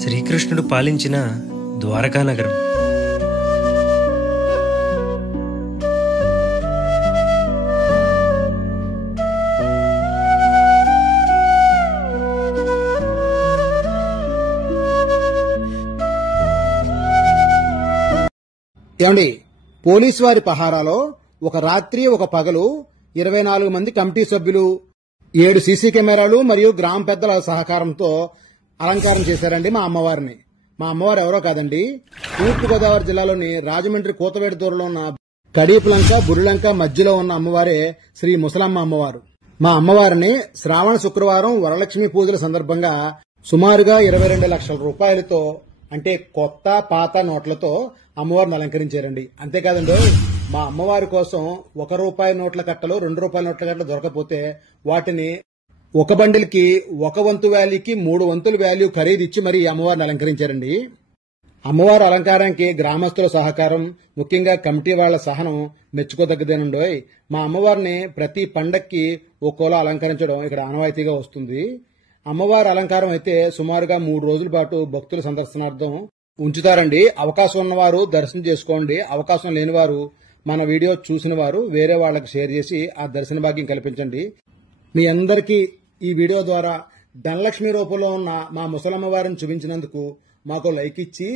శ్రీకృష్ణుడు పాలించిన ద్వారకా నగరం. ఏమండి, పోలీసు వారి పహారాలో ఒక రాత్రి ఒక పగలు 24 మంది కమిటీ సభ్యులు, 7 సీసీ కెమెరాలు మరియు గ్రామ పెద్దల సహకారంతో అలంకారం చేశారండి మా అమ్మవారిని. మా అమ్మవారు ఎవరో కాదండి, తూర్పుగోదావరి జిల్లాలోని రాజమండ్రి కూతవేడు దూరంలో ఉన్న కడీపులంక బుర్రిలంక మధ్యలో ఉన్న అమ్మవారే శ్రీ ముసలమ్మ అమ్మవారు. మా అమ్మవారిని శ్రావణ శుక్రవారం వరలక్ష్మి పూజల సందర్భంగా సుమారుగా 22 లక్షల రూపాయలతో, అంటే కొత్త పాత నోట్లతో అమ్మవారిని అలంకరించారండి. అంతేకాదండి, మా అమ్మవారి కోసం ₹1 నోట్ల కట్టలు, ₹2 నోట్ల కట్టలు దొరకపోతే వాటిని ఒక బండిల్కి 1 వంతు వాల్యూకి 3 వంతుల వాల్యూ ఖరీదు ఇచ్చి మరీ అమ్మవారిని అలంకరించారండి. అమ్మవారి అలంకారానికి గ్రామస్తుల సహకారం, ముఖ్యంగా కమిటీ వాళ్ల సహనం మెచ్చుకోదగ్గదేనండోయ్. మా అమ్మవారిని ప్రతి పండక్కి ఒక్కోలా అలంకరించడం ఇక్కడ ఆనవాయితీగా వస్తుంది. అమ్మవారి అలంకారం అయితే సుమారుగా 3 రోజుల పాటు భక్తుల సందర్శనార్థం ఉంచుతారండి. అవకాశం ఉన్నవారు దర్శనం చేసుకోండి. అవకాశం లేనివారు మన వీడియో చూసిన వారు వేరే వాళ్లకు షేర్ చేసి ఆ దర్శన భాగ్యం కల్పించండి. మీ అందరికీ ఈ వీడియో ద్వారా ధనలక్ష్మి రూపంలో ఉన్న మా ముసలమ్మ వారిని చూపించినందుకు మాకు లైక్ ఇచ్చి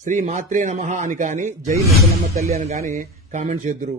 శ్రీ మాత్రే నమః అని కానీ, జై ముసలమ్మ తల్లి అని కానీ కామెంట్ చేద్దురు.